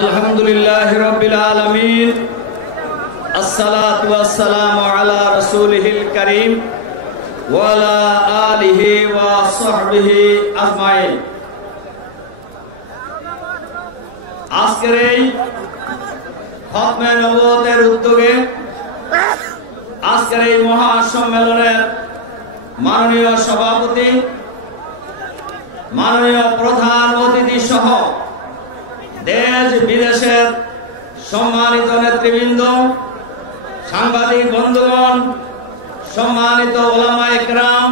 আলহামদুলিল্লাহি রাব্বিল আলামিন আসসালাতু ওয়াসসালামু আলা রাসূলিহিল কারীম ওয়া আলা আলিহি ওয়া সাহবিহি আজমাইন। আজকের এই খতমে নবুয়তের উদ্যোগে আজকের এই মহা সম্মেলনের মাননীয় সভাপতি, মাননীয় প্রধান অতিথি সহ দেশ বিদেশের সম্মানিত নেতৃবৃন্দ, সাংবাদিক বন্ধুগণ, সম্মানিত উলামায়ে কেরাম,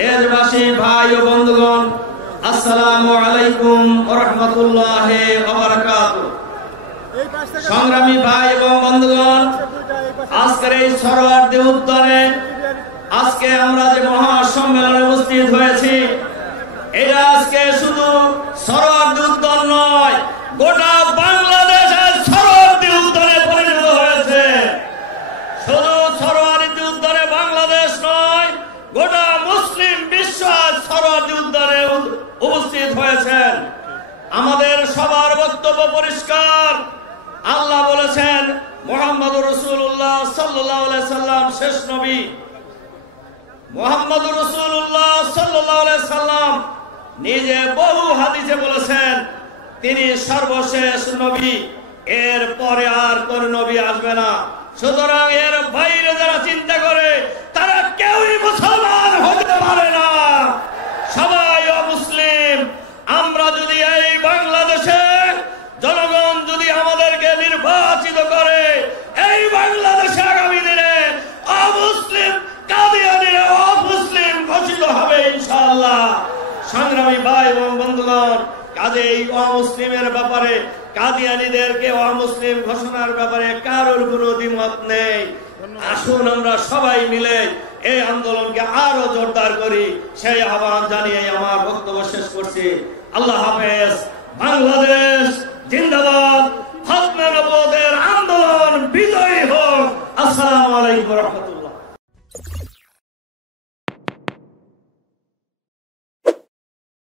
দেশবাসী ভাই ও বন্ধুগণ, আসসালামু আলাইকুম ওয়া রাহমাতুল্লাহি ওয়া বারাকাতুহু। সংগ্রামী ভাই এবং বন্ধুগণ, আজকের এই সরোয়ার্দী উদ্যানে আজকে আমরা যে মহা সম্মেলনে উপস্থিত হয়েছি, এটা আজকে শুধু সরোয়ার্দী উদ্যান নয়, গোটা বাংলাদেশের সরোয়ার্দী উদ্যানে পরিণত হয়েছে। শুধু সরোয়ার্দী উদ্যানে বাংলাদেশ নয়, গোটা মুসলিম বিশ্ব সরোয়ার্দী উদ্যানে উপস্থিত হয়েছেন। আমাদের সবার বক্তব্য পরিষ্কার। আল্লাহ বলেছেন মুহাম্মদুর রাসূলুল্লাহ সাল্লাল্লাহু আলাইহি সাল্লাম শেষ নবী। মুহাম্মদুর রাসূলুল্লাহ সাল্লাল্লাহু আলাইহি সাল্লাম নিজে বহু হাদিসে বলেছেন তিনি সর্বশেষ নবী, এর পরে আর কোন নবী আসবে না। সুতরাং এর বাইরে যারা চিন্তা করে তারা কেউই মুসলমান হতে পারে না, সবাই অমুসলিম। আমরা যদি এই বাংলাদেশে জনগণ যদি আমাদেরকে নির্বাচিত করে, এই বাংলাদেশে আগামী দিনে অমুসলিম কাদিয়ানীরা অমুসলিম ঘোষিত হবে ইনশাআল্লাহ। সংগ্রামী ভাই এবং বন্ধুগণ, কাজে এই অমুসলিমের ব্যাপারে, কাদিয়ানীদেরকে অমুসলিম ঘোষণার ব্যাপারে কারোর কোনো দ্বিমত নেই। আসুন আমরা সবাই মিলে এই আন্দোলনকে আরো জোরদার করি, সেই আহ্বান জানিয়ে আমার বক্তব্য শেষ করছি। আল্লাহ হাফেজ। বাংলাদেশ জিন্দাবাদ। খতমে নবুয়তের আন্দোলন বিজয়ী হোক। আসসালামু আলাইকুম ওয়া রাহমাতুল্লাহ।